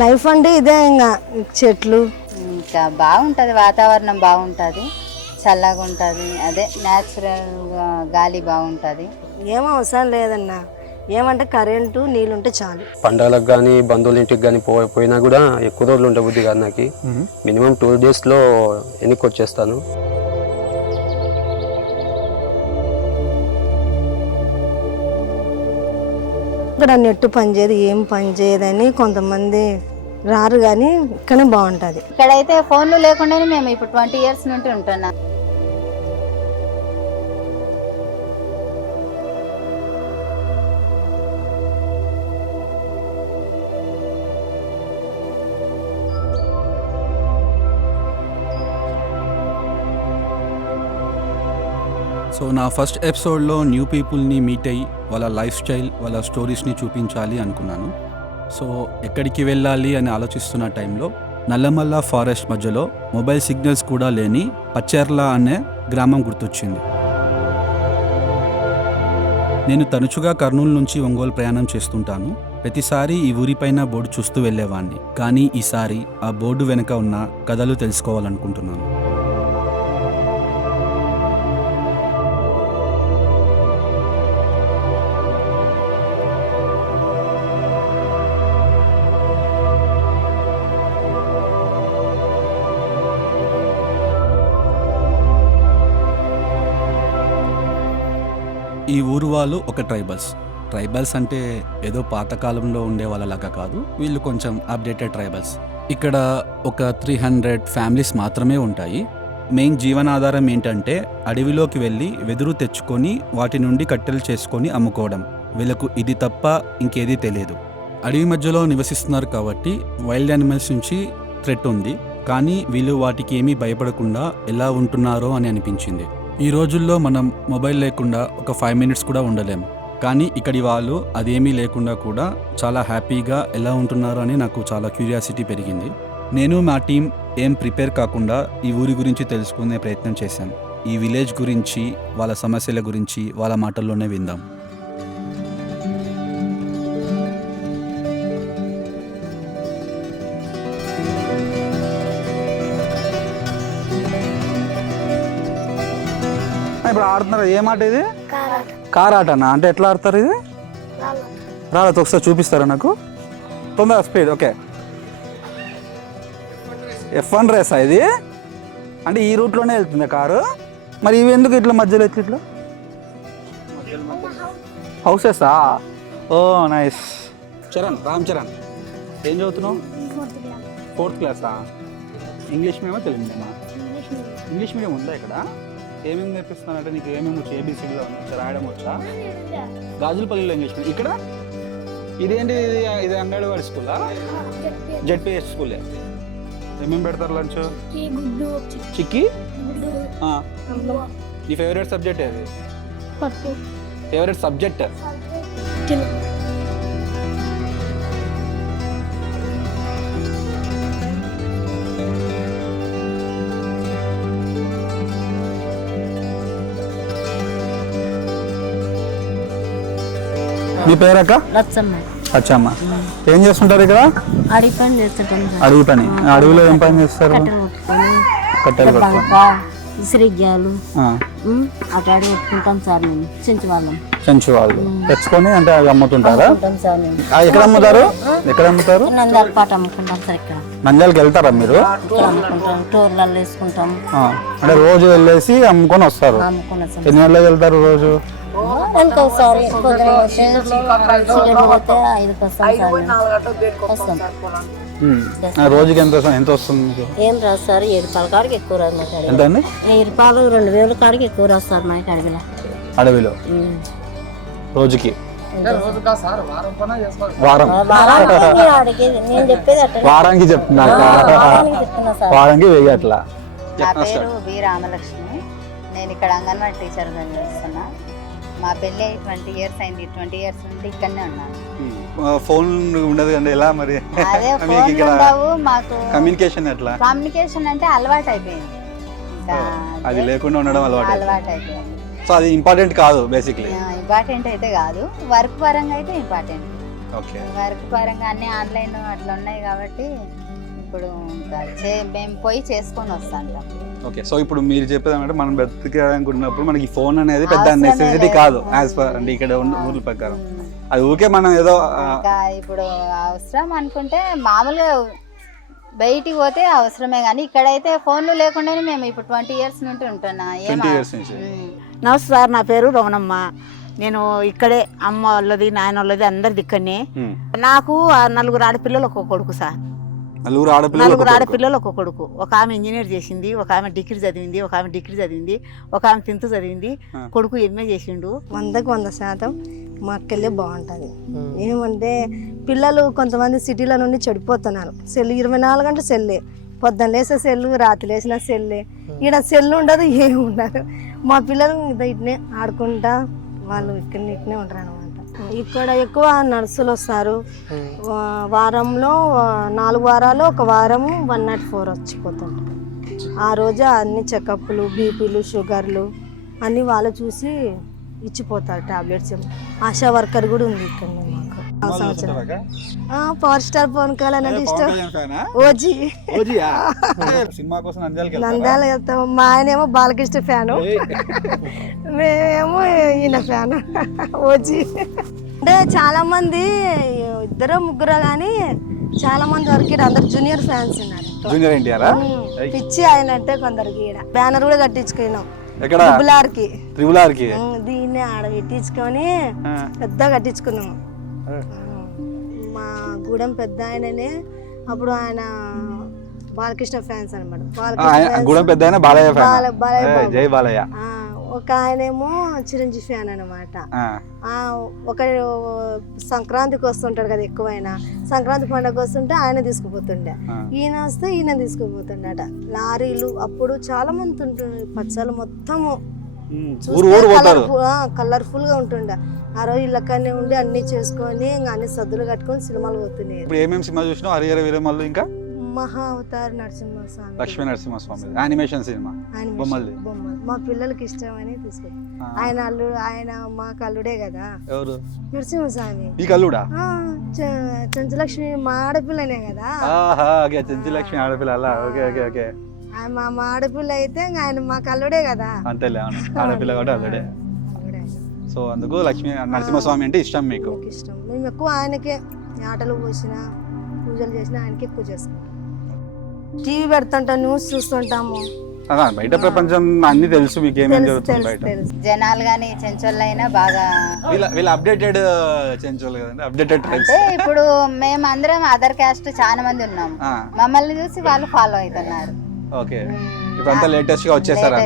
Life అంటే ఇదే ఇంకా చెట్లు ఇంకా బాగుంటుంది, వాతావరణం బాగుంటుంది, చల్లగా ఉంటుంది, అదే న్యాచురల్గా గాలి బాగుంటుంది. ఏం అవసరం లేదన్నా, ఏమంటే కరెంటు నీళ్ళు ఉంటే చాలు. పండుగలకు కానీ బంధువుల ఇంటికి కానీ పోయినా కూడా ఎక్కువ రోజులు ఉండే బుద్ధి కాదు నాకు. మినిమం 2 డేస్లో వెనక్కి వచ్చేస్తాను. ఇక్కడ నెట్టు పనిచేయదు, ఏం పనిచేయదని కొంతమంది రారు, కానీ ఇక్కడనే బాగుంటుంది. ఇక్కడైతే ఫోన్లు లేకుండానే మేము ఇప్పుడు 20 years నుండి ఉంటున్నాం. సో నా ఫస్ట్ ఎపిసోడ్లో న్యూ పీపుల్ని మీట్ అయ్యి వాళ్ళ లైఫ్ స్టైల్, వాళ్ళ స్టోరీస్ని చూపించాలి అనుకున్నాను. సో ఎక్కడికి వెళ్ళాలి అని ఆలోచిస్తున్న టైంలో నల్లమల్ల ఫారెస్ట్ మధ్యలో మొబైల్ సిగ్నల్స్ కూడా లేని పచ్చెర్ల అనే గ్రామం గుర్తొచ్చింది. నేను తరచుగా కర్నూలు నుంచి ఒంగోలు ప్రయాణం చేస్తుంటాను. ప్రతిసారి ఈ ఊరిపైన బోర్డు చూస్తూ వెళ్ళేవాడిని, కానీ ఈసారి ఆ బోర్డు వెనుక ఉన్న కథలు తెలుసుకోవాలనుకుంటున్నాను. ఈ ఊరు వాళ్ళు ఒక ట్రైబల్స్ అంటే ఏదో పాతకాలంలో ఉండే వాళ్ళలాగా కాదు, వీళ్ళు కొంచెం అప్డేటెడ్ ట్రైబల్స్. ఇక్కడ ఒక 300 ఫ్యామిలీస్ మాత్రమే ఉంటాయి. మెయిన్ జీవనాధారం ఏంటంటే అడవిలోకి వెళ్ళి వెదురు తెచ్చుకొని వాటి నుండి కట్టెలు చేసుకొని అమ్ముకోవడం. వీళ్ళకు ఇది తప్ప ఇంకేదీ తెలియదు. అడవి మధ్యలో నివసిస్తున్నారు కాబట్టి వైల్డ్ యానిమల్స్ నుంచి థ్రెట్ ఉంది, కానీ వీళ్ళు వాటికి ఏమీ భయపడకుండా ఎలా ఉంటున్నారో అని అనిపించింది. ఈ రోజుల్లో మనం మొబైల్ లేకుండా ఒక 5 minutes కూడా ఉండలేం, కానీ ఇక్కడి వాళ్ళు అదేమీ లేకుండా కూడా చాలా హ్యాపీగా ఎలా ఉంటున్నారో అని నాకు చాలా క్యూరియాసిటీ పెరిగింది. నేను మా టీం ఏం ప్రిపేర్ కాకుండా ఈ ఊరి గురించి తెలుసుకునే ప్రయత్నం చేశాను. ఈ విలేజ్ గురించి, వాళ్ళ సమస్యల గురించి వాళ్ళ మాటల్లోనే విందాం. ఇప్పుడు ఆడుతున్నారు, ఏం ఆట ఇది? కార్ ఆటనా? అంటే ఎట్లా ఆడతారు ఇది? రాళ్ళతో ఒకసారి చూపిస్తారా నాకు? తొందరగా స్పీడ్. ఓకే, F1 రేసా ఇది? అంటే ఈ రూట్లోనే వెళ్తుంది కారు. మరి ఇవి ఎందుకు ఇట్లా మధ్యలో ఇట్లా హౌసెసా? ఓ నైస్. రామ్ చరణ్ ఏం చదువుతున్నావు? 4th క్లాసా? ఇంగ్లీష్ మీడియమా తెలుగు మీడియమా? ఇంగ్లీష్ మీడియం ఉందా ఇక్కడ? ఏమేమి నేర్పిస్తున్నానంటే నీకు ఏమేమి వచ్చి ఏబిసిడీలో వచ్చా, రాయడం వచ్చా? గాజులపల్లిలో ఇంగ్లీష్ మీడియం. ఇక్కడ ఇదేంటి? ఇది అంగన్వాడీ స్కూలా? జెడ్పీఎస్ స్కూలే. ఏమేమి పెడతారు లంచ్? చిక్కీ. నీ ఫేవరెట్ సబ్జెక్ట్ ఏది? Favourite subject? మీ పేరక్క? అచ్చమ్మ. ఏం చేస్తుంటారు ఇక్కడ? అడవి పని చేస్తుంటాం. అడవి పని. అడవిలో ఏం పని చేస్తారు? కట్టెలు విసిరిగ్గాలు అటు అడిగి పెట్టుకుంటాం సార్. మేము చెంచు వాళ్ళు తెచ్చుకొని అంటే అవి అమ్ముతుంటారా? సార్ ఎక్కడ అమ్ముతారు? ఎక్కడ అమ్ముతారు? నంద్యాల పాట అమ్ముకుంటాం సార్. ఇక్కడ నంద్యాలకు వెళ్తారా మీరు? ఇక్కడ అమ్ముకుంటాం, టోర్లలో వేసుకుంటాం. అంటే రోజు వెళ్ళేసి అమ్ముకొని వస్తారు. ఎన్ని గంటలకు వెళ్తారు రోజు? ఇంకోసారి పొద్దున పోతే 5కి వస్తాం సార్. రోజుకి ఎంత వస్తుంది మీకు? ఏం రాదు సార్, 7 రూపాయల కాడికి ఎక్కువ రాదు మాకు. ఎంత అండి? 1000 రూపాయలు 2000 కాడికి ఎక్కువ రాదు సార్ మాకు అడవిలో రోజుకి. నేను చెప్పేది అట్లా వారానికి చెప్తున్నా, వారానికి 1000 అట్లా. నా పేరు బి రామలక్ష్మి. నేను ఇక్కడ అంగన్వాడీ టీచర్గా చేస్తున్నా. మా పెళ్ళి 20 years అయింది. 20 years నుండి ఇక్కడనే ఉన్నాను. ఫోన్ ఉండదు కండి, ఎలా మరి? అదే ఫోన్ ఉండవు మాకు. కమ్యూనికేషన్ ఎట్లా? కమ్యూనికేషన్ అంటే అలవాటు అయిపోయింది. అది లేకుండా ఉండడం అలవాటు అయిపోయింది. సో అది ఇంపార్టెంట్ కాదు బేసిక్లీ. ఇంపార్టెంట్ అయితే కాదు, వర్క్ పరంగా అయితే ఇంపార్టెంట్. ఓకే. వర్క్ పరంగా అన్ని ఆన్లైన్ అట్లా ఉన్నాయి కాబట్టి ఇప్పుడు ఇంకా మేము పోయి చేసుకొని వస్తాంటాం. ఓకే. సో ఇప్పుడు మీరు చెప్పేది అంటే మనం బ్రతికాలనుకున్నప్పుడు మనకి ఫోన్ అనేది పెద్ద అవసరమే నెసెసిటీ లేదు. కాదు యాజ్ పర్ అంటే ఇక్కడ ఉన్న ఊర్ల ప్రకారం. అది ఊరికే మనం ఏదో ఇంకా ఇప్పుడు అవసరం అనుకుంటే మామూలుగా బయటికి పోతే అవసరమే, కానీ ఇక్కడైతే ఫోన్లు లేకుండానే మేము ఇప్పుడు 20 years నుండి ఉంటున్నా. 20 years నుంచి. నమస్తే సార్, నా పేరు రమణమ్మ. నేను ఇక్కడే అమ్మ వాళ్ళది నాయన వాళ్ళది అందరిది ఇక్కడనే. నాకు 4 ఆడపిల్లలు ఒక కొడుకు సార్. 4 ఆడపిల్లలు ఒక కొడుకు. ఒక ఆమె ఇంజనీర్ చేసింది, ఒక ఆమె డిగ్రీ చదివింది, ఒక ఆమె 10th చదివింది, కొడుకు MA చేసిండు. 100% మా అక్కలే బాగుంటుంది. ఏమంటే పిల్లలు కొంతమంది సిటీల నుండి చెడిపోతున్నారు. సెల్ 24 గంటలు సెల్లే, పొద్దున్న లేసే సెల్లు, రాత్రి లేచిన సెల్లే. ఈడ సెల్లు ఉండదు, ఏమి ఉండదు. మా పిల్లలు ఇట్నే ఆడుకుంటా వాళ్ళు ఇక్కడనే ఉంటారు అనమాట. ఇక్కడ ఎక్కువ నర్సులు వస్తారు. వారంలో 4 వారాలు, ఒక వారము 104 వచ్చిపోతుంటారు. ఆ రోజు అన్ని చెకప్లు, బీపీలు, షుగర్లు అన్నీ వాళ్ళు చూసి ఇచ్చిపోతారు టాబ్లెట్స్. ఆశా వర్కర్ కూడా ఉంది ఇక్కడ మాకు. పవర్ స్టార్ పవన్ కళ్యాణ్ అంటే ఇష్టం. ఓజీ నంద్యాల వెళ్తాం. మా ఆయన ఏమో బాలకృష్ణ ఫ్యాను, మేమేమో ఈయన ఫ్యాన్ ఓజీ. అంటే చాలా మంది 2-3 కానీ చాలా మంది వరకు అందరు జూనియర్ ఫ్యాన్స్ ఉన్నారు. జూనియర్ ఎన్టీఆర్ పిచ్చి ఆయన అంటే కొందరికి. బ్యానర్ కూడా కట్టించుకున్నాం ఎక్కడ ట్రిబుల్ ఆర్ కి. దీన్ని ఆడ పెట్టించుకొని పెద్ద కట్టించుకున్నాము. మా గూడెం పెద్ద ఆయననే. అప్పుడు ఆయన బాలకృష్ణ ఫ్యాన్స్ అనమాట. ఒక ఆయనేమో చిరంజీవి ఫ్యాన్ అనమాట. ఒక సంక్రాంతికి వస్తుంటాడు కదా ఎక్కువైనా, సంక్రాంతి పండుగ వస్తుంటే ఆయన తీసుకుపోతుండే, ఈయన వస్తే ఈయన తీసుకుపోతుండట. లారీలు అప్పుడు చాలా మంది ఉంటుండే, పచ్చలు మొత్తము కలర్ఫుల్ గా ఉంటుండే. ఆ రోజు ఇళ్ళకనే ఉండి అన్ని చేసుకొని అన్ని సద్దులు కట్టుకొని సినిమాలు పోతున్నాయి. ఇంకా మహా Avatar Narasimhaswamy, Lakshmi Narasimhaswamy animation cinema బొమ్మలు మా పిల్లలకి ఇష్టమని తీసుకెళ్ళి. ఆయన అల్లుడు, ఆయన మాకు అల్లుడే కదా నరసింహస్వామి. చెంచులక్ష్మి మా ఆడపిల్లనే కదా. చెంచులక్ష్మి ఆడపిల్ల. మా ఆడపిల్ల అయితే ఆయన మాకు అల్లుడే కదా. అంతేలే, ఆడపిల్ల కూడా అల్లుడే. సో అందుకు లక్ష్మీ నరసింహస్వామి అంటే ఇష్టం మీకు? ఇష్టం. మేము ఎక్కువ ఆయనకే ఆటలు పోసినా పూజలు చేసినా ఆయనకి ఎక్కువ చేసుకుంటాం. టీవీ పెడుతుంటాం, న్యూస్ చూస్తుంటాము. బయట ప్రపంచం అన్ని తెలుసు మీకు, ఏమేమి జరుగుతుంది బయట. జనాలు కానీ చెంచోళ్ళు అయినా బాగా వీళ్ళు అప్డేటెడ్ చెంచోళ్ళు కదండి, అప్డేటెడ్ అంటే ఇప్పుడు మేము అందరం అదర్ క్యాస్ట్ చాలా మంది ఉన్నాము. మమ్మల్ని చూసి వాళ్ళు ఫాలో అవుతున్నారు. ఓకే. ఇప్పుడంతా లేటెస్ట్ గా వచ్చేసారు,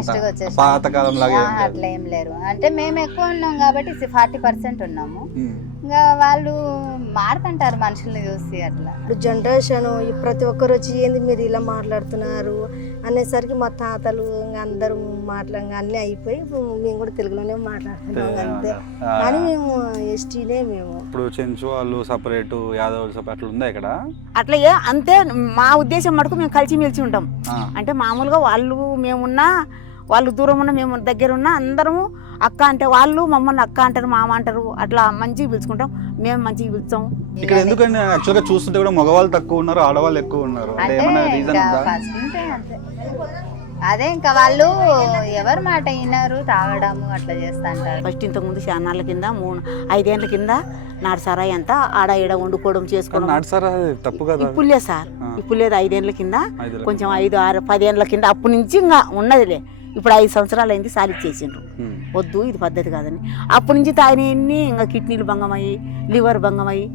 పాత కాలం లాగా అట్లా ఏం లేరు. అంటే మేము ఎక్కువ ఉన్నాం కాబట్టి 40% ఉన్నాము. ఇంకా వాళ్ళు మారుతుంటారు మనుషుల్ని చూసి అట్లా. ఇప్పుడు జనరేషన్ ప్రతి ఒక్కరు వచ్చి ఏంది మీరు ఇలా మాట్లాడుతున్నారు అనేసరికి మా తాతలు అందరూ అన్నీ అయిపోయి మేము కూడా తెలుగులోనే మాట్లాడుతున్నాం అంతే. కానీ మేము ఎస్టీనే. మేము ఇప్పుడు చెంచు వాళ్ళు సపరేట్, యాదవ్ సపరేట్ ఉందా ఇక్కడ? అట్లా అంతే. మా ఉద్దేశం మటుకు మేము కలిసిమెలిసి ఉంటాం. అంటే మామూలుగా వాళ్ళు మేమున్నా, వాళ్ళు దూరం ఉన్న మేము దగ్గర ఉన్న అందరము అక్క అంటే వాళ్ళు మమ్మల్ని అక్క అంటారు, మామ అంటారు. అట్లా మంచిగా పిలుచుకుంటాం, మేము మంచిగా పిలుస్తాం. ఇక్కడ ఎందుకంటే యాక్చువల్గా చూస్తుంటే కూడా మగవాళ్ళు తక్కువ ఉన్నారు, ఆడవాళ్ళు ఎక్కువ ఉన్నారు. అదే ఇంకా వాళ్ళు ఎవరు మాట విన్నారు, తాగడము అట్లా చేస్తుంటారు. ఫస్ట్ ఇంతకుముందు చాన్నాళ్ళ కింద 5 ఏళ్ళ కింద నాటుసారాయి అంతా ఆడ ఈడ వండుకోవడం చేసుకోవడం. తప్పు కదా ఇప్పుడు లేదు సార్, ఇప్పుడు లేదు. 5 ఏళ్ళ కింద, కొంచెం 5, 6, 10 ఏళ్ళ కింద అప్పటి నుంచి ఇంకా ఉన్నదిలే. ఇప్పుడు 5 సంవత్సరాలు అయింది సాలిడ్ చేసిండ్రు. వద్దు, ఇది పద్ధతి కాదని. అప్పటి నుంచి తాగినన్ని ఇంకా కిడ్నీలు భంగమయ్యి, లివర్ భంగమయ్యి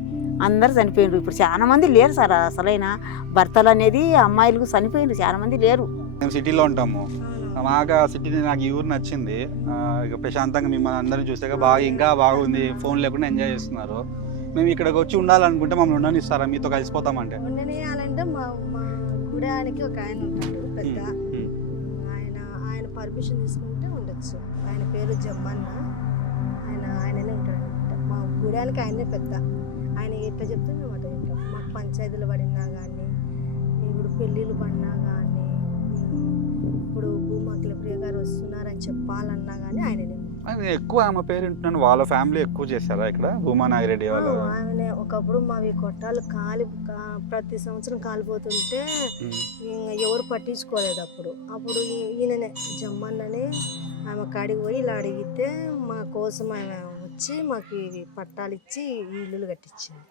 అందరు చనిపోయినారు. ఇప్పుడు చాలా మంది లేరు సార్. అసలైన భర్తలు అనేది అమ్మాయిలకు చనిపోయినారు, చాలా మంది లేరు. మేము సిటీలో ఉంటాము. మాకు ఆ సిటీ, నాకు ఈ ఊరు నచ్చింది. ఇక ప్రశాంతంగా మిమ్మల్ని అందరినీ చూసాక ఇంకా బాగుంది. ఫోన్ లేకుండా ఎంజాయ్ చేస్తున్నారు. మేము ఇక్కడికి వచ్చి ఉండాలనుకుంటే మమ్మల్ని ఉండనిస్తారా? మీతో కలిసిపోతామంటే ఉండనియాలంటే మా గుడానికి ఒక ఆయన ఉంటాడు పెద్ద, ఆయన పర్మిషన్ తీసుకుంటే ఉండొచ్చు. ఆయన పేరు జమ్మన్న. ఆయననే ఉంటాడు అనమాట. మా గుడానికి ఆయనే పెద్ద. ఆయన ఎట్లా చెప్తే మేము అట్లా చెప్తాం. మాకు పంచాయతీలు పడినా కానీ, ఇప్పుడు పెళ్ళిళ్ళు పడినా కానీ, ఇప్పుడు భూమా ప్రియ గారు వస్తున్నారని చెప్పాలన్నా కానీ ఆయననే. అది ఎక్కువ ఆమె పేరు వింటున్నాను, వాళ్ళ ఫ్యామిలీ ఎక్కువ చేశారా ఇక్కడ భూమా నాగిరెడ్డి వాళ్ళ? ఆమెనే ఒకప్పుడు మావి కొట్టాలు ప్రతి సంవత్సరం కాలిపోతుంటే ఇంకా ఎవరు పట్టించుకోలేదు. అప్పుడు ఈయననే జమ్మన్ననే ఆమె కాడికి పోయి ఇలా అడిగితే మా కోసం ఆమె వచ్చి మాకు ఇవి పట్టాలు ఇచ్చి ఈ ఇల్లులు కట్టించింది.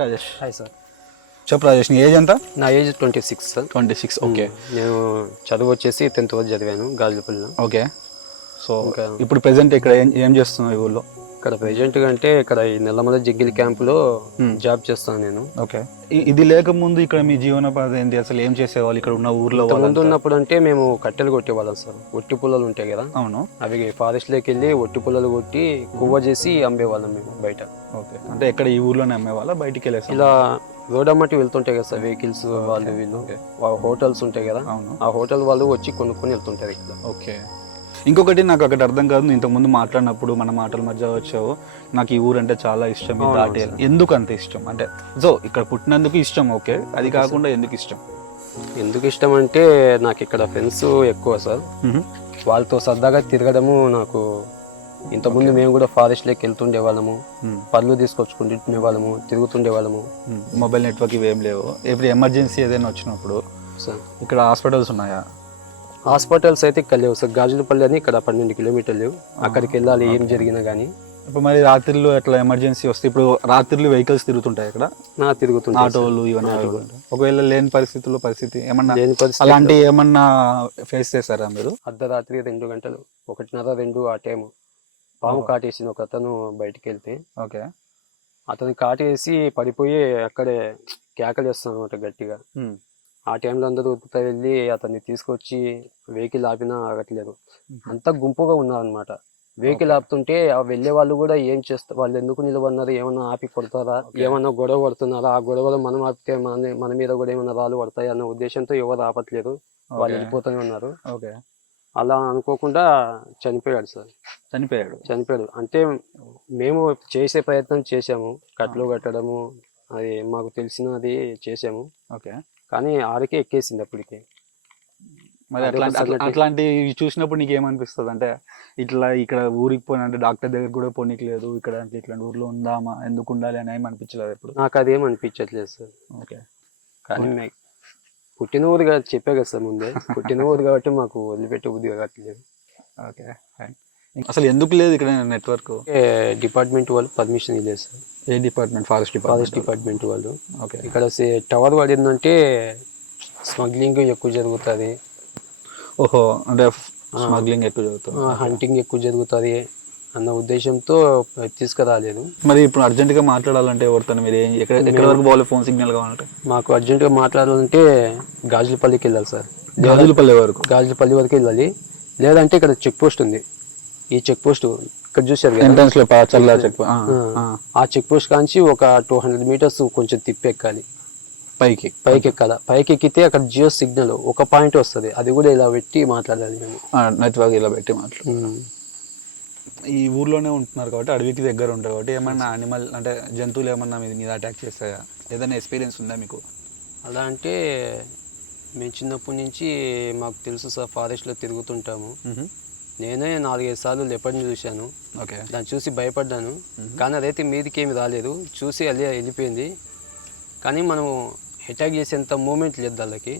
Rajesh hi sir. చెప్పు రాజేష్, నీ ఏజ్ ఎంత? నా ఏజ్ 26 సార్. 26. ఓకే. నేను చదువు వచ్చేసి 10th వరకు చదివాను గాజులపల్లిలో. ఓకే. సో ఇంకా ఇప్పుడు ప్రెసెంట్ ఇక్కడ ఏం చేస్తున్నావు ఈ ఊళ్ళో? ఇక్కడ ప్రెజెంట్గా అంటే ఇక్కడ ఈ నెల్లమల జగ్గిలి క్యాంపులో జాబ్ చేస్తాను నేను. ఓకే. ఇది లేకముందు ఇక్కడ మీ జీవనోపాధి ఏంటి, అసలు ఏం చేసేవాళ్ళు ఇక్కడ ఉన్న ఊర్లో? ముందు ఉన్నప్పుడు అంటే మేము కట్టెలు కొట్టేవాళ్ళం సార్. ఒట్టి పుల్లలు ఉంటాయి కదా, అవును, అవి ఫారెస్ట్లోకి వెళ్ళి ఒట్టి పుల్లలు కొట్టి కువ్వ చేసి అమ్మేవాళ్ళం మేము బయట. ఓకే. అంటే ఇక్కడ ఈ ఊర్లోనే అమ్మేవాళ్ళ, బయటికి వెళ్ళేసి? ఇలా రోడ్ అమ్మటి వెళ్తుంటాయి కదా సార్ వెహికల్స్ వాళ్ళు వీళ్ళు, హోటల్స్ ఉంటాయి కదా, ఆ హోటల్ వాళ్ళు వచ్చి కొనుక్కొని వెళ్తుంటారు ఇక్కడ. ఓకే. ఇంకొకటి నాకు ఒకటి అర్థం కాదు, నువ్వు ఇంతకుముందు మాట్లాడినప్పుడు మన మాటల మధ్య వచ్చావు, నాకు ఈ ఊరు అంటే చాలా ఇష్టం, ఇది దాటి ఎందుకు అంత ఇష్టం అంటే? సో ఇక్కడ పుట్టినందుకు ఇష్టం, ఓకే, అది కాకుండా ఎందుకు ఇష్టం? ఎందుకు ఇష్టం అంటే నాకు ఇక్కడ ఫ్రెండ్స్ ఎక్కువ సార్. వాళ్ళతో సరదాగా తిరగడము నాకు. ఇంతకుముందు మేము కూడా ఫారెస్ట్లోకి వెళ్తుండే వాళ్ళము, పళ్ళు తీసుకొచ్చుకుంటుండే వాళ్ళము, తిరుగుతుండే వాళ్ళము. మొబైల్ నెట్వర్క్ ఇవేం లేవు. ఇప్పుడు ఎమర్జెన్సీ ఏదైనా వచ్చినప్పుడు సార్ ఇక్కడ హాస్పిటల్స్ ఉన్నాయా? హాస్పిటల్స్ అయితే ఇక్కడ లేవు సార్. గాజులపల్లి అని ఇక్కడ 12 కిలోమీటర్లు, అక్కడికి వెళ్ళాలి ఏం జరిగినా కానీ. ఇప్పుడు మరి రాత్రిలో ఎట్లా ఎమర్జెన్సీ వస్తే? ఇప్పుడు రాత్రిలో వెహికల్స్ తిరుగుతుంటాయి ఇక్కడ, తిరుగుతుంటాయి ఆటోలు ఇవన్నీ. ఒకవేళ లేని పరిస్థితి ఏమన్నా, లేని పరిస్థితి అలాంటి ఏమన్నా ఫేస్ చేస్తారా మీరు? అర్ధరాత్రి 2 గంటలు, 1:30-2 ఆ టైము పాము కాటేసిన ఒక అతను బయటికి వెళ్తే, ఓకే, అతను కాటేసి పడిపోయి అక్కడే కేకలు వేస్తాను అనమాట గట్టిగా. ఆ టైంలో అందరూ ఉరుకుతా వెళ్ళి అతన్ని తీసుకొచ్చి వెహికల్ ఆపినా ఆగట్లేదు, అంతా గుంపుగా ఉన్నారనమాట. వెహికల్ ఆపుతుంటే ఆ వెళ్ళే వాళ్ళు కూడా ఏం చేస్తారు, వాళ్ళు ఎందుకు నిలబడినారు, ఏమన్నా ఆపి కొడతారా, ఏమన్నా గొడవ పడుతున్నారా, ఆ గొడవలో మనం ఆపితే మన మీద కూడా ఏమన్నా రాళ్ళు పడతాయి అన్న ఉద్దేశంతో ఎవరు ఆపట్లేదు, వాళ్ళు వెళ్ళిపోతూనే ఉన్నారు. ఓకే. అలా అనుకోకుండా చనిపోయాడు సార్. చనిపోయాడు అంటే మేము చేసే ప్రయత్నం చేసాము, కట్లు కట్టడము అది మాకు తెలిసినది చేసాము. ఓకే. కానీ ఆడికే ఎక్కేసింది అప్పటికి. మరి అట్లాంటివి చూసినప్పుడు నీకు ఏమనిపిస్తుంది అంటే, ఇట్లా ఇక్కడ ఊరికి పోయినంటే డాక్టర్ దగ్గర కూడా పోనీకి లేదు, ఇక్కడ అంటే ఇట్లాంటి ఊర్లో ఉందామా, ఎందుకు ఉండాలి అని ఏమి అనిపించలేదు ఎప్పుడు? నాకు అదేం అనిపించట్లేదు సార్. ఓకే. కానీ పుట్టిన ఊరు కాబట్టి చెప్పే కదా సార్ ముందే, పుట్టిన ఊరు కాబట్టి మాకు వదిలిపెట్టే బుద్ధి కావట్లేదు. ఓకే. అసలు ఎందుకు లేదు ఇక్కడ నెట్వర్క్? డిపార్ట్మెంట్ వాళ్ళు పర్మిషన్ ఇవ్వలేదు సార్. ఏ డిపార్ట్మెంట్? ఫారెస్ట్ డిపార్ట్మెంట్ వాళ్ళు. ఓకే. ఇక్కడ టవర్ పడిందంటే స్మగ్లింగ్ ఎక్కువ జరుగుతుంది. ఓహో, అంటే స్మగ్లింగ్ ఎక్కువ జరుగుతుంది, హంటింగ్ ఎక్కువ జరుగుతుంది అన్న ఉద్దేశంతో తీసుకురాలేదు. మరి ఇప్పుడు అర్జెంటుగా మాట్లాడాలంటే ఎవరితో, మీరు ఎక్కడ వరకు పోవాలి? ఫోన్ సిగ్నల్ కావాలంటే మాకు అర్జెంటుగా మాట్లాడాలంటే గాజులపల్లికి వెళ్ళాలి సార్. గాజులపల్లి వరకు వెళ్ళాలి, లేదంటే ఇక్కడ చెక్ పోస్ట్ ఉంది. ఈ చెక్ పోస్ట్ ఇక్కడ చూసారు ఎంట్రన్స్ లో ఆ చెక్ పోస్ట్ కాంచి ఒక 200 మీటర్స్ కొంచెం తిప్పి ఎక్కాలి, పైకి ఎక్కాలి. పైకి ఎక్కితే అక్కడ జియో సిగ్నల్ ఒక పాయింట్ వస్తుంది, అది కూడా ఇలా పెట్టి మాట్లాడాలి మేము. నెట్వర్క్ ఇలా పెట్టి ఈ ఊర్లోనే ఉంటున్నారు కాబట్టి అడవికి దగ్గర ఉంటారు కాబట్టి ఏమన్నా యానిమల్ అంటే జంతువులు ఏమన్నా మీద అటాక్ చేస్తాయా? ఏదైనా ఎక్స్పీరియన్స్ ఉందా మీకు? అలా అంటే మేము చిన్నప్పటి నుంచి మాకు తెలుసు సార్, ఫారెస్ట్లో తిరుగుతుంటాము. నేనే 4-5 సార్లు లెపర్డ్ని చూశాను. ఓకే. దాన్ని చూసి భయపడ్డాను, కానీ అదైతే మీదికి ఏమి రాలేదు, చూసి అదే వెళ్ళిపోయింది. కానీ మనం అటాక్ చేసేంత మూమెంట్ లేదు దానికి.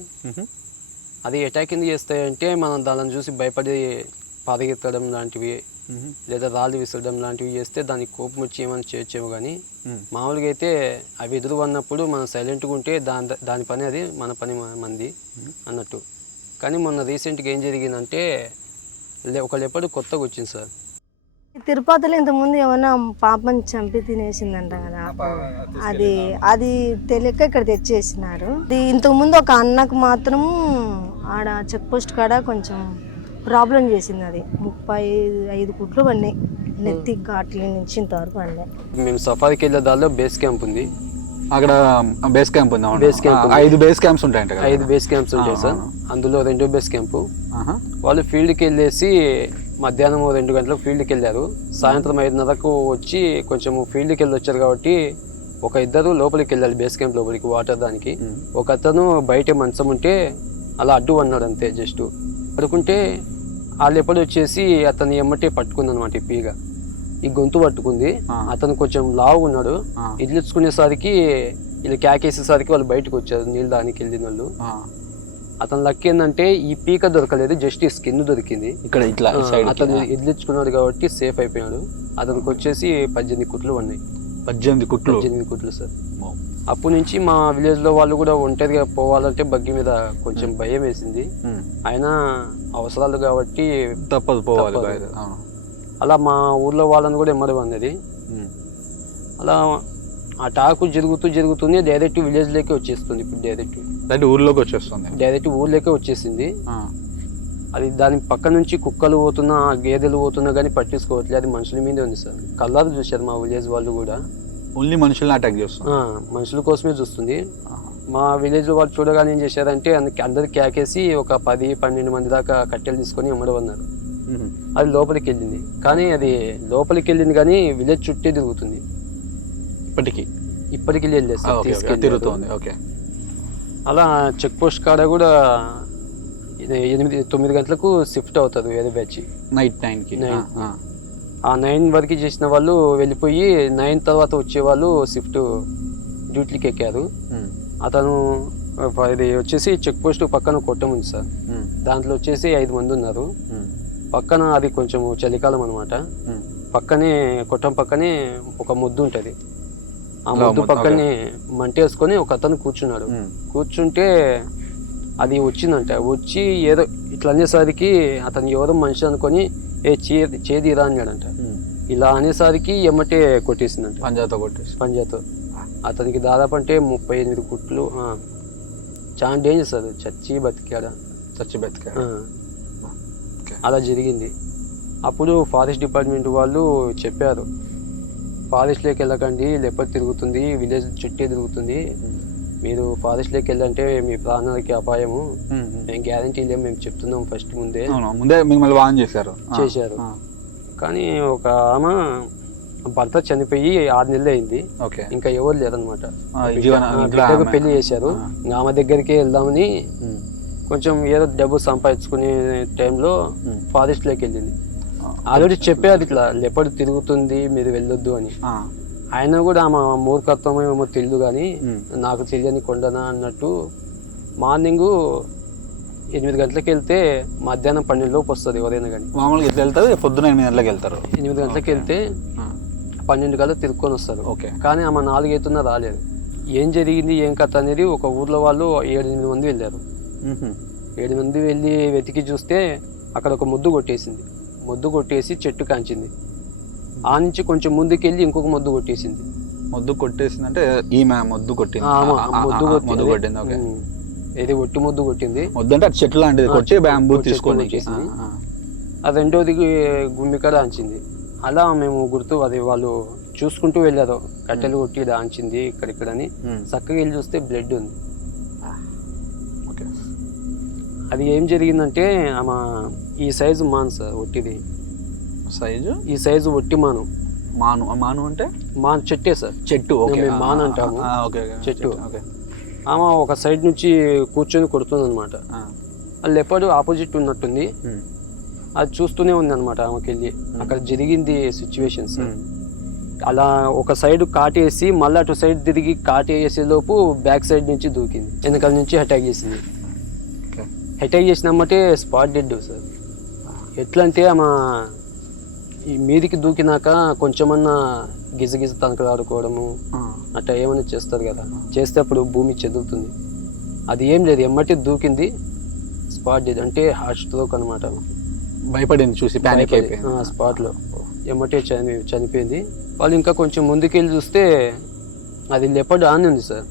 అది అటాక్ ఎందుకు చేస్తాయంటే మనం దాన్ని చూసి భయపడి పరిగెత్తడం లాంటివి లేదా రాళ్ళు విసరడం లాంటివి చేస్తే దానికి కోపం వచ్చి ఏమైనా చేయొచ్చేమో. కానీ మామూలుగా అయితే అవి ఎదురు అన్నప్పుడు మనం సైలెంట్గా ఉంటే దాని పని అది, మన పని మంది అన్నట్టు. కానీ మొన్న రీసెంట్గా ఏం జరిగిందంటే ఒక లెపర్డ్ కొత్తగా వచ్చింది సార్. తిరుపతిలో ఇంతకుముందు ఏమన్నా పాపని చంపి తినేసిందంట కదా, అది తెలియక ఇక్కడ తెచ్చేసినారు. ఇంతకుముందు ఒక అన్నకు మాత్రం ఆడ చెక్ పోస్ట్ కాడ కొంచెం ప్రాబ్లం చేసింది. అది 35 కుట్లు పడినాయి, నెత్తి ఘాట్ల నుంచి ఇంతవరకు పడినాయి. మేము సఫారీకి వెళ్ళే దానిలో బేస్ క్యాంప్ ఉంది, అక్కడ బేస్ క్యాంప్ ఉంది. 5 బేస్ క్యాంప్స్ ఉంటాయి. 5 బేస్ క్యాంప్స్ ఉంటాయి సార్. అందులో 2 బేస్ క్యాంపు. వాళ్ళు ఫీల్డ్కి వెళ్ళేసి మధ్యాహ్నం 2 గంటలకు ఫీల్డ్కి వెళ్ళారు, సాయంత్రం 5:30కు వచ్చి కొంచెం ఫీల్డ్కి వెళ్ళి వచ్చారు కాబట్టి ఒక 2 లోపలికి వెళ్ళాలి బేస్ క్యాంప్ లోపలికి వాటర్ దానికి. ఒక అతను బయట మంచం ఉంటే అలా అడ్డు అన్నాడు అంతే. జస్ట్ పడుకుంటే ఆ లెపర్డ్ వచ్చేసి అతన్ని ఎమ్మటే పట్టుకుంది అనమాట. ఈ పీగ ఈ గొంతు పట్టుకుంది. అతను కొంచెం లావుగా ఉన్నాడు. ఇడ్లిచ్చుకునేసరికి వీళ్ళు కేకేసేసరికి వాళ్ళు బయటకు వచ్చారు, నీళ్ళు దానికి వెళ్ళిన వాళ్ళు. అతను లక్ ఏంటంటే ఈ పీక దొరకలేదు, జస్ట్ ఈ స్కిన్ దొరికింది. ఇక్కడ ఇట్లా అతను ఎదిలించుకున్నాడు కాబట్టి సేఫ్ అయిపోయాడు. అతనికి వచ్చేసి 18 కుట్లు ఉన్నాయి. 18 కుట్లు సార్. అప్పటి నుంచి మా విలేజ్ లో వాళ్ళు కూడా ఒంటరిగా పోవాలంటే బగ్గి మీద కొంచెం భయం వేసింది. అయినా అవసరాలు కాబట్టి తప్పదు పోవాలి. అలా మా ఊర్లో వాళ్ళని కూడా ఎమ్మడి అన్నది. అలా ఆ టాకు జరుగుతూనే డైరెక్ట్ విలేజ్ లోకి వచ్చేస్తుంది. ఇప్పుడు డైరెక్ట్ ఊర్లోకి వచ్చేస్తుంది. డైరెక్ట్ ఊర్లోకి వచ్చేసింది. అది దాని పక్క నుంచి కుక్కలు పోతున్నా గేదెలు పోతున్నా కానీ పట్టించుకోవట్లేదు. అది మనుషుల మీదే ఉంది సార్. కళ్ళారు చూశారు మా విలేజ్ వాళ్ళు కూడా. ఓన్లీ మనుషుల్ని అటాక్ చేస్తుంది. మనుషుల కోసమే చూస్తుంది. మా విలేజ్ వాళ్ళు చూడగానే ఏం చేశారంటే అందరు కేకేసి ఒక 10-12 మంది దాకా కట్టెలు తీసుకొని అమ్మడమన్నారు. అది లోపలికి వెళ్ళింది. కానీ అది లోపలికి వెళ్ళింది కానీ విలేజ్ చుట్టే తిరుగుతుంది. ఇప్పటికి వెళ్ళలేదు సార్, తిరుగుతుంది. అలా చెక్ పోస్ట్ కాడ కూడా 8-9 గంటలకు షిఫ్ట్ అవుతుంది వేరే బ్యాచ్. నైట్ 9కి. ఆ 9 వరకు చేసిన వాళ్ళు వెళ్ళిపోయి 9 తర్వాత వచ్చేవాళ్ళు షిఫ్ట్ డ్యూటీకి ఎక్కారు. అతను ఇది వచ్చేసి చెక్ పోస్ట్ పక్కన కొట్టం ఉంది సార్. దాంట్లో వచ్చేసి 5 మంది ఉన్నారు. పక్కన అది కొంచెం చలికాలం అనమాట. పక్కనే కొట్టం పక్కనే ఒక ముద్దు ఉంటుంది. ఆ ముద్దు పక్కనే మంటేసుకొని ఒక అతను కూర్చున్నాడు. కూర్చుంటే అది వచ్చిందంట. వచ్చి ఏదో ఇట్లా అనేసరికి అతను ఎవరో మనిషి అనుకొని చేదిరా అన్నాడంట. ఇలా అనేసరికి ఎమ్మటే కొట్టేసిందంట. పంజాతో అతనికి దాదాపు అంటే 38 కుట్లు. చాలా డేంజర్స్. అది చచ్చి బతికాడు. అలా జరిగింది. అప్పుడు ఫారెస్ట్ డిపార్ట్మెంట్ వాళ్ళు చెప్పారు, ఫారెస్ట్లోకి వెళ్ళకండి, లెపర్డ్ తిరుగుతుంది, విలేజ్ చుట్టే తిరుగుతుంది, మీరు ఫారెస్ట్లోకి వెళ్ళంటే మీ ప్రాణాలకి అపాయము, మేము గ్యారంటీ లేము, మేము చెప్తున్నాం ఫస్ట్ ముందే మిమ్మల్ని వార్న్ చేశారు. కానీ ఒక ఆమె భర్త చనిపోయి 6 నెలలు అయింది. ఇంకా ఎవరు లేదనమాట. బిడ్డకు పెళ్లి చేశారు. ఆమె దగ్గరికి వెళ్దామని కొంచెం ఏదో డబ్బు సంపాదించుకునే టైంలో ఫారెస్ట్లోకి వెళ్ళింది. ఆల్రెడీ చెప్పారు ఇట్లా లెపర్డ్ తిరుగుతుంది మీరు వెళ్ళొద్దు అని. ఆయన కూడా ఆమె మూర్ఖత్వం ఏమో తెలియదు కానీ నాకు తెలియని కొండనా అన్నట్టు మార్నింగ్ 8 గంటలకు వెళ్తే మధ్యాహ్నం 12 లోపు వస్తుంది ఎవరైనా కానీ. మామూలుగా వెళ్తారు పొద్దున 8 గంటలకు వెళ్తారు. 8 గంటలకు వెళ్తే 12 గంటలకు తిరుక్కొని వస్తారు. కానీ ఆమె 4 అవుతున్నా రాలేదు. ఏం జరిగింది ఏం కథ అనేది ఒక ఊర్లో వాళ్ళు 7-8 మంది వెళ్ళారు. 7 మంది వెళ్ళి వెతికి చూస్తే అక్కడ ఒక ముద్దు కొట్టేసి చెట్టు కాంచింది. ఆ నుంచి కొంచెం ముందుకెళ్ళి ఇంకొక ముద్దు కొట్టేసింది. అంటే ఈమె ముద్దు కొట్టింది. ఇది ఒట్టి ముద్దు కొట్టింది. అంటే చెట్టు లాంటిది కొట్టి బ్యాంబూ తీసుకొని అది రెండోది గుమ్మికడ ఆంచింది. అలా మేము గుర్తు అది వాళ్ళు చూసుకుంటూ వెళ్ళారు. కట్టెలు కొట్టి దాంచింది ఇక్కడిక్కడని. చక్కగా వెళ్ళి చూస్తే బ్లడ్ ఉంది. అది ఏం జరిగిందంటే ఆమె ఈ సైజు మాను సార్, ఒట్టిది ఈ సైజు ఒట్టి మాను. మాను అంటే మాను చెట్టే సార్. చెట్టు మాను అంటాము. చెట్టు. ఆమె ఒక సైడ్ నుంచి కూర్చొని కొడుతుంది అనమాట. ఆ లెపర్డ్ ఆపోజిట్ ఉన్నట్టుంది. అది చూస్తూనే ఉంది అనమాట ఆమెకి వెళ్ళి. అక్కడ జరిగింది సిచ్యువేషన్స్. అలా ఒక సైడ్ కాటేసి మళ్ళీ అటు సైడ్ తిరిగి కాటేసే లోపు బ్యాక్ సైడ్ నుంచి దూకింది. వెనకాల నుంచి అటాక్ చేసింది. అటాక్ చేసినామంటే స్పాట్ డెడ్ సార్. ఎట్లా అంటే ఆమె ఈ మీదికి దూకినాక కొంచెమన్నా గిజగిజ తనకలాడుకోవడము అట్లా ఏమైనా చేస్తారు కదా, చేస్తే అప్పుడు భూమి చెదురుతుంది. అది ఏం లేదు, ఎమ్మటి దూకింది, స్పాట్ డెడ్ అంటే హార్ట్ స్ట్రోక్ అనమాట. భయపడింది చూసి స్పాట్లో ఎమ్మటే చనిపోయింది. వాళ్ళు ఇంకా కొంచెం ముందుకెళ్ళి చూస్తే అది లెపర్డ్ ఆన్ ఉంది సార్.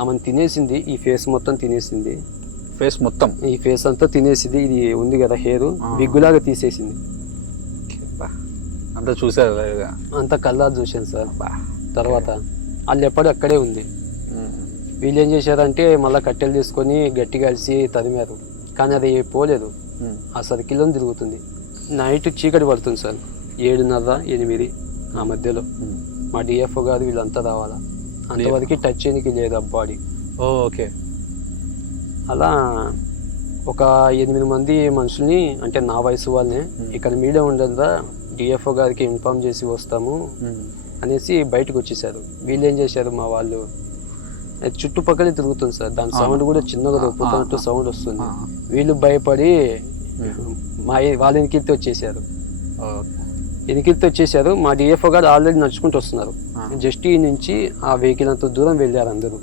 ఆమెను తినేసింది. ఈ ఫేస్ మొత్తం తినేసింది. ఈ ఫేస్ అంతా తినేసింది. ఇది ఉంది కదా హెయిర్ బిగ్గులాగా తీసేసింది. అంతా చూసారు, అంతా కల్లారు చూశాను సార్. తర్వాత ఆ లెపర్డ్ అక్కడే ఉంది. వీళ్ళు ఏం చేశారంటే మళ్ళీ కట్టెలు తీసుకొని గట్టి కలిసి తరిమారు. కానీ అది పోలేదు, ఆ సర్కిల్లో తిరుగుతుంది. నైట్ చీకటి పడుతుంది సార్, 7:30-8 ఆ మధ్యలో. మా డిఎఫ్ఓ గారు వీళ్ళంతా రావాలా, అంతవరకు టచ్ చేయడానికి లేదు ఆ బాడీ. ఓకే. అలా ఒక 8 మంది మనుషుల్ని, అంటే నా వయసు వాళ్ళని, ఇక్కడ మీడియా ఉండదా డిఎఫ్ఓ గారికి ఇన్ఫార్మ్ చేసి వస్తాము అనేసి బయటకు వచ్చేసారు. వీళ్ళు ఏం చేశారు, మా వాళ్ళు చుట్టుపక్కలే తిరుగుతుంది సార్, దాని సౌండ్ కూడా చిన్నగా దొరుకుతున్నట్టు సౌండ్ వస్తుంది. వీళ్ళు భయపడి వాళ్ళ వెనక్కి వచ్చేసారు. మా డిఎఫ్ఓ గారు ఆల్రెడీ నడుచుకుంటూ వస్తున్నారు. జస్ట్ ఈ నుంచి ఆ వెహికల్ అంత దూరం వెళ్ళారు అందరూ.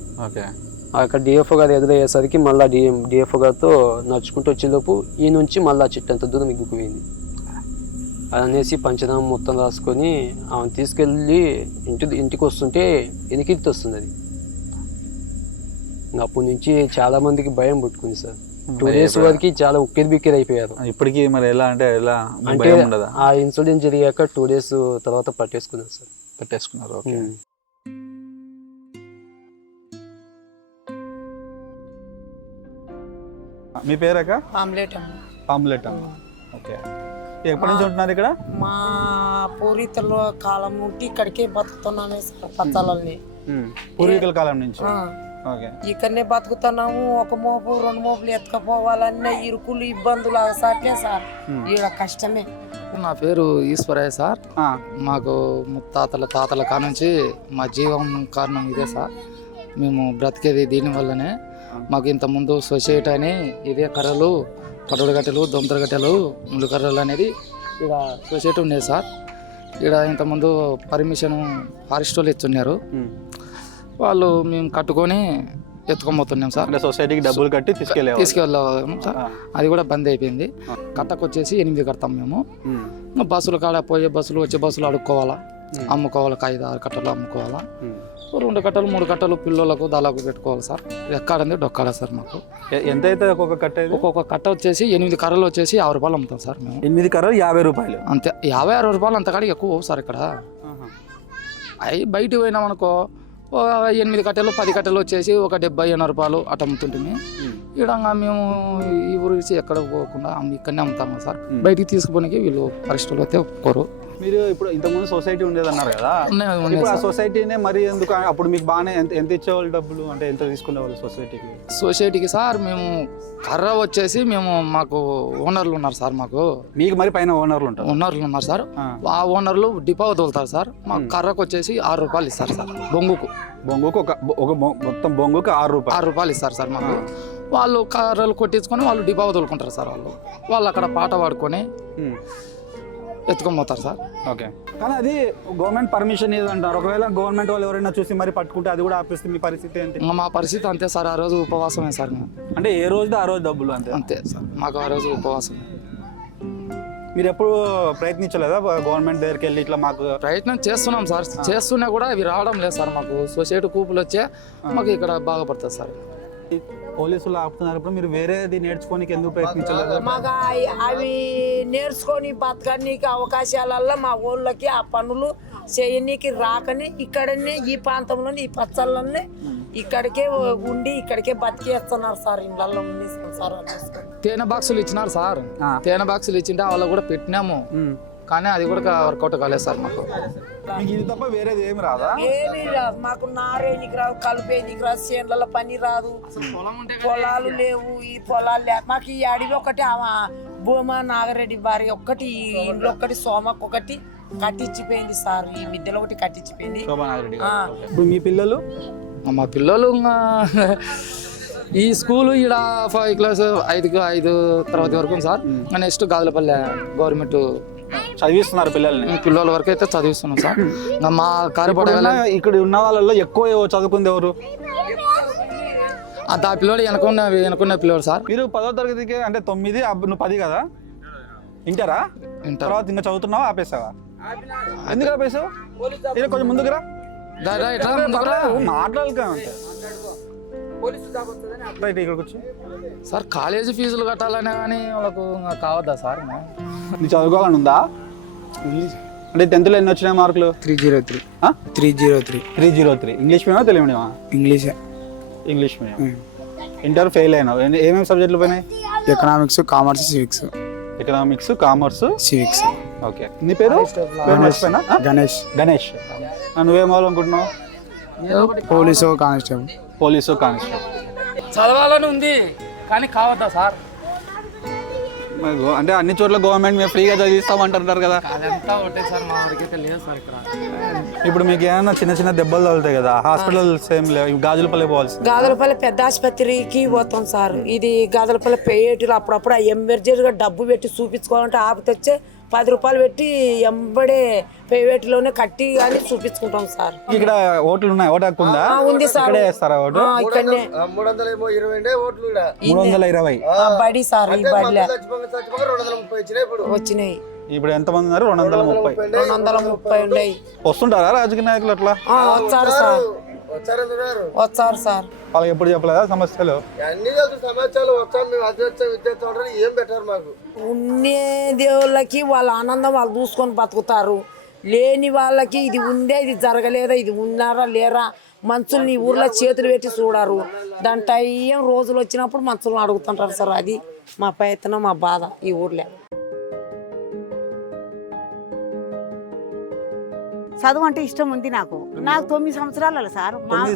అక్కడ డిఎఫ్ఓ గారు ఎదురయ్యేసరికి మళ్ళీ డిఎఫ్ఓ గారితో నడుచుకుంటూ వచ్చేలోపు ఈ నుంచి మళ్ళీ చెట్టు అంత దూరం ఎగ్గుకుపోయింది. అది అనేసి పంచనామా మొత్తం రాసుకొని ఆమెను తీసుకెళ్ళి ఇంటికి వస్తుంటే వెనక్కి వస్తుంది అది. అప్పటి నుంచి చాలా మందికి భయం పుట్టుకుంది సార్. 2 days వరకు చాలా ఉక్కిరి బిక్కిరి అయిపోయారు. ఇప్పటికీ మరి ఎలా అంటే ఆ ఇన్సిడెంట్ జరిగాక 2 days తర్వాత పట్టేసుకున్నారు సార్. పట్టేసుకున్నారు. ఓకే. మీ పేరక? ఆమ్లెట్ ఆమ్లెట్ అమ్మ. ఓకే. ఎప్పటి నుంచి ఉంటున్నారు ఇక్కడ? మా పూర్వీకుల కాలం నుండి ఇక్కడికే బతుకుతున్నామే సార్, పచ్చాలని. పూర్వీకుల కాలం నుంచి. ఇక్కడనే బతుకుతున్నాము. ఒక మోపు 2 మోపులు ఎత్తుకపోవాలన్న ఇరుకులు ఇబ్బందులు సాట్లే సార్, ఈడ కష్టమే. నా పేరు ఈశ్వరయ్య సార్. మాకు తాతల కానుంచి మా జీవం కారణం ఇదే సార్. మేము బ్రతికేది దీనివల్లనే. మాకు ఇంతకుముందు సొసైటీ అని ఇదే కర్రలు, పట్టుడు గట్టెలు, దొంతర గట్టెలు, ముళ్ళు కర్రలు అనేది ఇక్కడ సొసైటీ ఉండేది సార్. ఇక్కడ ఇంతకుముందు పర్మిషన్ ఫారెస్ట్ వాళ్ళు ఇస్తున్నారు. వాళ్ళు మేము కట్టుకొని ఎత్తుకోబోతున్నాం సార్. సొసైటీకి డబ్బులు కట్టి తీసుకెళ్ళాము సార్. అది కూడా బంద్ అయిపోయింది. కట్టకు వచ్చేసి 8 కడతాం మేము. బస్సులు కాడ పోయే బస్సులు, వచ్చే బస్సులు అడుక్కోవాలా, అమ్ముకోవాలి. 5-6 కట్టలు అమ్ముకోవాలా. 2 కట్టలు 3 కట్టలు పిల్లలకు దాలకు పెట్టుకోవాలి సార్. ఎక్కాడంది డొక్కాడ సార్. మాకు ఎంత అయితే ఒక్కొక్క కట్ట? ఒక్కొక్క కట్ట వచ్చేసి 8 కర్రలు వచ్చేసి 50 రూపాయలు అమ్ముతాం సార్ మేము. 8 కర్రలు 50 రూపాయలు అంతే. 50-60 రూపాయలు అంతకాడికి ఎక్కువ సార్ ఇక్కడ. అవి బయటకు పోయినాం అనుకో, 8 కట్టెలు 10 కట్టెలు వచ్చేసి ఒక 70-80 రూపాయలు అట్ట అమ్ముతుంటుంది. ఇక్కడ మేము ఈ ఊరు ఎక్కడ పోకుండా ఇక్కడనే అమ్ముతాము సార్. బయటికి తీసుకుపోనికి వీళ్ళు పరిస్థితులు అయితే ఒప్పుకోరు. మీరు ఇప్పుడు ఇంతకుముందు సొసైటీ ఉండేది అన్నారు కదా, ఇప్పుడు ఆ సొసైటీనే మరి ఎందుకు? అప్పుడు మీకు బాగానే ఎంత ఇచ్చేవాళ్ళు డబ్బులు, అంటే ఎంత తీసుకునేవాళ్ళు సొసైటీకి? సార్ మేము కర్ర వచ్చేసి మాకు ఓనర్లు ఉన్నారు సార్. మీకు మరి పైన ఓనర్లు ఉన్నారు సార్. ఆ ఓనర్లు డిపో తోలుతారు సార్. మాకు కర్రకు వచ్చేసి 6 రూపాయలు ఇస్తారు సార్. బొంగుకు మొత్తం బొంగుకు 6 రూపాయలు ఇస్తారు సార్ మాకు. వాళ్ళు కర్రలు కొట్టించుకొని వాళ్ళు డిపో తోలుకుంటారు సార్. వాళ్ళు అక్కడ పాట పాడుకొని ఎత్తుకొని పోతారు సార్. ఓకే. కానీ అది గవర్నమెంట్ పర్మిషన్ ఏదంటారు. ఒకవేళ గవర్నమెంట్ వాళ్ళు ఎవరైనా చూసి మరి పట్టుకుంటే అది కూడా ఆపేస్తే మీ పరిస్థితి ఏంటి? మా పరిస్థితి అంతే సార్. ఆ రోజు ఉపవాసమే సార్. అంటే ఏ రోజు ఆ రోజు డబ్బులు అంతే సార్. మాకు ఆ రోజు ఉపవాసం. మీరు ఎప్పుడు ప్రయత్నించలేదా గవర్నమెంట్ దగ్గరికి వెళ్ళి ఇట్లా? మాకు ప్రయత్నం చేస్తున్నాం సార్. చేస్తున్నా కూడా అవి రావడం లేదు సార్. మాకు సొసైటీ కూపులు వచ్చే మాకు ఇక్కడ బాగుపడుతుంది సార్. పోలీసులు ఆపుతున్నారు, మీరు వేరేది నేర్చుకోనికి ఎందుకు ప్రయత్నించలేదు? మాకు అవి నేర్చుకొని బతకడానికి అవకాశాలల్లో మా ఊళ్ళకి ఆ పనులు చేయనీకి రాకని ఇక్కడనే ఈ ప్రాంతంలోనే ఈ పచ్చళ్ళనే ఇక్కడికే ఉండి ఇక్కడికే బతికేస్తున్నారు సార్. ఇళ్ళల్లో ఉంది సార్. తేనె బాక్సులు ఇచ్చినారు సార్. తేనె బాక్సులు ఇచ్చింటే వాళ్ళకు కూడా పెట్టినాము, కానీ అది కూడా వర్కౌట్ కాలేదు సార్. మాకు ఇది తప్ప వేరేది ఏమి రాదా? ఏమీ రాదు మాకు. నారేనికి రాదు, కలుపేనికి రాదు, చేనుల పని రాదు, పొలాలు లేవు. ఈ పొలాలు మాకు ఈ అడవి ఒకటి, భూమా నాగరెడ్డి భార్య ఒక్కటి, ఈ ఇంట్లో ఒకటి, సోమకు ఒకటి కట్టించిపోయింది సార్. ఈ మిద్దెలో ఒకటి కట్టించిపోయింది. మీ పిల్లలు? మా పిల్లలు ఈ స్కూల్ ఈడ 5 క్లాస్ 5 తరగతి వరకు సార్. నెక్స్ట్ గాజులపల్లె గవర్నమెంట్ చదివిస్తున్నారు పిల్లల వరకు అయితే చదివిస్తున్నాం సార్. మా కార్యపడ ఇక్కడ ఉన్న వాళ్ళలో ఎక్కువ చదువుకుంది ఎవరు? ఆ పిల్లలు వెనుకున్న పిల్లలు సార్. మీరు 10వ తరగతికి అంటే 9, నువ్వు 10 కదా? ఇంటరా? తర్వాత ఇంకా చదువుతున్నావా? ఆపేసావా? ఎందుకు ఆపేసావు? కొంచెం ముందుకు రా. మాట్లాడక సార్ కాలేజీ ఫీజులు కట్టాలనే కానీ వాళ్ళకు కావద్దా సార్? నీ చదువుకోవాలని ఉందా? అంటే 10th లో ఎన్ని వచ్చినాయి మార్కులు? 303. 303. ఇంగ్లీష్ మీడియమా తెలుగు మీడియమా? English medium. ఇంటర్ ఫెయిల్ అయినావు. ఏమేమి సబ్జెక్టులు పోయినాయి? Economics, commerce, civics. ఓకే. నీ పేరు? గణేష్. నువ్వేం అవ్వాలనుకుంటున్నావు? Police constable. చదవాలని ఉంది కానీ కావద్దా సార్? అంటే అన్ని చోట్ల గవర్నమెంట్ మేము ఫ్రీగా చదివిస్తామంటారు కదా. అదంతా ఒకటే సార్, మా ఊరికైతే లేదు సార్ ఇక్కడ. ఇప్పుడు మీకు ఏమైనా చిన్న చిన్న దెబ్బలు తగులుతాయి కదా, హాస్పిటల్స్ ఏం లేవు, గాజులపల్లి పోవాల్సి. గాజులపల్లి పెద్ద ఆసుపత్రికి పోతాం సార్. ఇది గాజులపల్లి పేయటిలో అప్పుడప్పుడు ఎమర్జెన్సీగా డబ్బు పెట్టి చూపించుకోవాలంటే ఆపు తెచ్చే 10 రూపాయలు పెట్టి ఎంబడే ప్రైవేట్లోనే కట్టి కానీ చూపించుకుంటాం సార్. ఇక్కడ ఓట్లు ఉన్నాయి, ఓటు హక్కు ఉందా? ఉంది సార్. ఇక్కడే వేస్తారా ఓటు? ఇక్కడనే 320 బడి సార్. ఈ బడిలో వచ్చినాయి. ఇప్పుడు ఎంతమంది ఉన్నారు? 230 ఉన్నాయి. వస్తుంటారా రాజకీయ నాయకులు అట్లా? వచ్చారు సార్, వచ్చారు సార్. వాళ్ళకి ఎప్పుడు చెప్పలేదా సమస్యలు? ఉండే దేవుళ్ళకి వాళ్ళ ఆనందం వాళ్ళు చూసుకొని బతుకుతారు. లేని వాళ్ళకి ఇది ఉందే, ఇది జరగలేదా, ఇది ఉన్నారా లేరా, మనుషుల్ని ఈ ఊర్లో చేతులు పెట్టి చూడరు. దాని టైం రోజులు వచ్చినప్పుడు మనుషులను అడుగుతుంటారు సార్. అది మా ప్రయత్నం, మా బాధ ఈ ఊర్లో. చదువు అంటే ఇష్టం ఉంది నాకు. 9 సంవత్సరాలు సార్. 9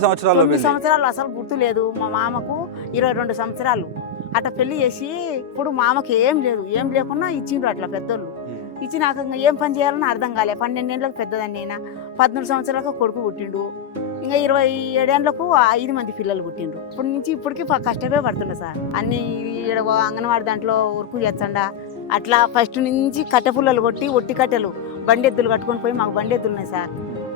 సంవత్సరాలు అసలు గుర్తు లేదు. మా మామకు 22 సంవత్సరాలు అట్లా పెళ్లి చేసి, ఇప్పుడు మామకి ఏం లేదు, ఏం లేకున్నా ఇచ్చిండ్రు అట్లా పెద్దోళ్ళు. ఇచ్చి నాకు ఏం పని చేయాలని అర్థం కాలే. 12 ఏళ్ళకి పెద్దదాన్ని నేను. 14 సంవత్సరాలకు కొడుకు పుట్టిండు. ఇంకా 27 ఏళ్ళకు 5 మంది పిల్లలు పుట్టిండ్రు. ఇప్పటి నుంచి ఇప్పటికి కష్టమే పడుతుండే సార్. అన్ని అంగన్వాడి దాంట్లో వర్క్ చేస్తుండా. అట్లా ఫస్ట్ నుంచి కట్టె పుల్లలు కొట్టి, ఒట్టి కట్టెలు బండెద్దులు కట్టుకొని పోయి, మాకు బండెద్దులు ఉన్నాయి సార్.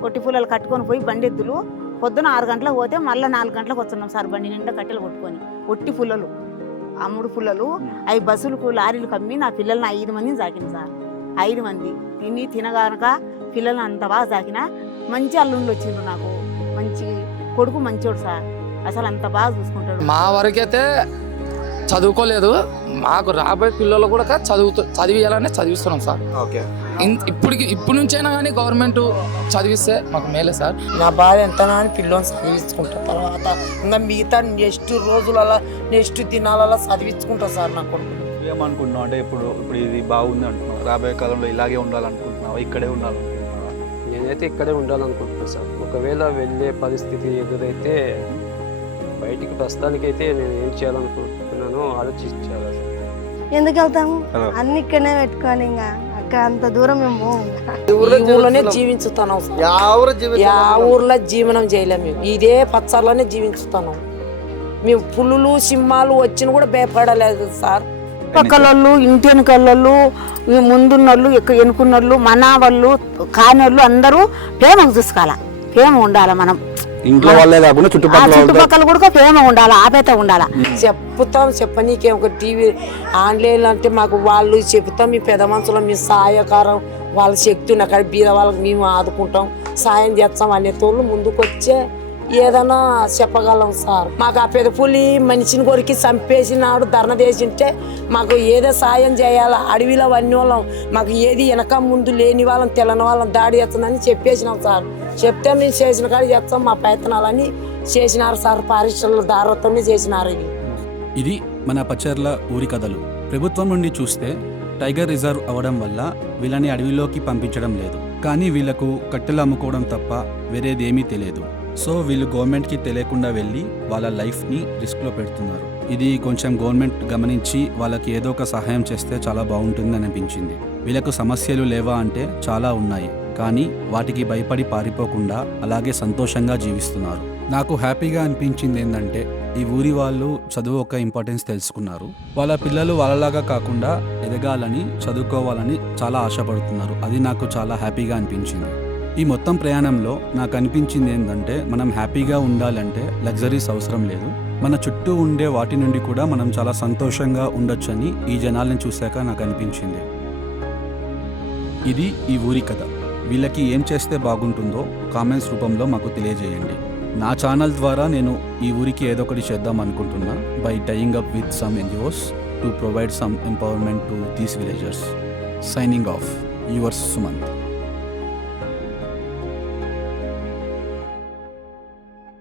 ఒట్టి పుల్లలు కట్టుకొని పోయి బండెద్దులు పొద్దున 6 గంటలకు పోతే మళ్ళీ 4 గంటలకు వస్తున్నాం సార్. బండి నిండా కట్టెలు కొట్టుకొని ఒట్టి పుల్లలు, అమ్ముడు పుల్లలు. అవి బస్సులకు లారీలు కమ్మి నా పిల్లల్ని 5 మందిని సాకిన సార్. 5 మంది తినగానక పిల్లల్ని అంత బాగా సాకిన. మంచి అల్లుళ్ళు వచ్చిండ్రు నాకు. మంచి కొడుకు మంచోడు సార్, అసలు అంత బాగా చూసుకుంటాడు. మా వరకైతే చదువుకోలేదు, మాకు రాబోయే పిల్లలు కూడా చదివియాలనే చదివిస్తున్నాం సార్. ఇప్పుడు నుంచైనా కానీ గవర్నమెంట్ చదివిస్తే మాకు మేలే సార్. నా బాధ ఎంతనా అని పిల్లల్ని చదివించుకుంటా. తర్వాత ఇంకా మిగతా నెక్స్ట్ రోజులలో, నెక్స్ట్ దినాలలో చదివించుకుంటా సార్ నా కొడుకు. ఏమనుకుంటున్నావు అంటే ఇప్పుడు ఇది బాగుంది అంటున్నావు, రాబోయే కాలంలో ఇలాగే ఉండాలనుకుంటున్నావా, ఇక్కడే ఉండాలనుకుంటున్నావా? నేనైతే ఇక్కడే ఉండాలనుకుంటున్నాను సార్. ఒకవేళ వెళ్ళే పరిస్థితి ఎదురైతే బయటికి ప్రస్తుతానికైతే నేను ఏం చేయాలనుకుంటున్నానో ఆలోచించాలి. ఎందుకు వెళ్తాము? అన్ని ఇక్కడనే పెట్టుకొని ఇంకా అక్కడ అంత దూరం మేము ఊర్లోనే జీవించుతున్నాం. యా ఊర్లో జీవనం చేయలేము మేము. ఇదే పచ్చర్లోనే జీవించుతున్నాం మేము. పులులు సింహాలు వచ్చిన కూడా భయపడలేదు సార్. పక్కలోళ్ళు, ఇంటి వెనుకళ్ళు, ముందున్నోళ్ళు, ఎన్నుకున్నోళ్ళు, మన వాళ్ళు, కానోళ్ళు అందరూ ప్రేమకు చూసుకోవాలా. ప్రేమ ఉండాలి. మనం ఇంట్లో వాళ్ళే కాకుండా చుట్టుపక్కల కూడా ప్రేమ ఉండాలి, ఆపేత ఉండాలి. చెప్తాం, చెప్పనీకే ఒక టీవీ ఆన్లైన్ అంటే మాకు వాళ్ళు చెప్తాం. మీ పెద్ద మనుషులు మీ సహాయకారం, వాళ్ళ శక్తి ఉన్న కాడ బీద వాళ్ళకి మేము ఆదుకుంటాం, సాయం చేస్తాం అనే తోళ్ళు ముందుకు వచ్చే ఏదైనా చెప్పగలం సార్. మాకు ఆ పెద్ద పులి మనిషిని కొరికి చంపేసినాడు, ధర్నా చేసింటే మాకు ఏదో సాయం చేయాలా. అడవిలో వన్ని వాళ్ళం, మాకు ఏది వెనక ముందు లేని వాళ్ళం, తెల్లని వాళ్ళం దాడి చేస్తుందని చెప్పేసినాం సార్. చెప్తే మేము చేసిన కాడ చేస్తాం. మా ప్రయత్నాలని చేసినారు సార్. పారిశ్రమల దారులతోనే చేసినారు. ఇది మన పచ్చర్ల ఊరి కథలు. ప్రభుత్వం నుండి చూస్తే టైగర్ రిజర్వ్ అవ్వడం వల్ల వీళ్ళని అడవిలోకి పంపించడం లేదు, కానీ వీళ్ళకు కట్టెలు అమ్ముకోవడం తప్ప వేరేదేమీ తెలియదు. సో వీళ్ళు గవర్నమెంట్కి తెలియకుండా వెళ్ళి వాళ్ళ లైఫ్ని రిస్క్లో పెడుతున్నారు. ఇది కొంచెం గవర్నమెంట్ గమనించి వాళ్ళకి ఏదో ఒక సహాయం చేస్తే చాలా బాగుంటుంది అనిపించింది. వీళ్ళకు సమస్యలు లేవా అంటే చాలా ఉన్నాయి, కానీ వాటికి భయపడి పారిపోకుండా అలాగే సంతోషంగా జీవిస్తున్నారు. నాకు హ్యాపీగా అనిపించింది ఏంటంటే ఈ ఊరి వాళ్ళు చదువు ఒక ఇంపార్టెన్స్ తెలుసుకున్నారు. వాళ్ళ పిల్లలు వాళ్ళలాగా కాకుండా ఎదగాలని, చదువుకోవాలని చాలా ఆశపడుతున్నారు. అది నాకు చాలా హ్యాపీగా అనిపించింది. ఈ మొత్తం ప్రయాణంలో నాకు అనిపించింది ఏంటంటే మనం హ్యాపీగా ఉండాలంటే లగ్జరీస్ అవసరం లేదు. మన చుట్టూ ఉండే వాటి నుండి కూడా మనం చాలా సంతోషంగా ఉండొచ్చని ఈ జనాలను చూశాక నాకు అనిపించింది. ఇది ఈ ఊరి కథ. వీళ్ళకి ఏం చేస్తే బాగుంటుందో కామెంట్స్ రూపంలో మాకు తెలియజేయండి. నా ఛానల్ ద్వారా నేను ఈ ఊరికి ఏదో ఒకటి చేద్దాం అనుకుంటున్నా by tying up with some NGOs to provide some empowerment to these villagers. Signing off, yours Sumanth.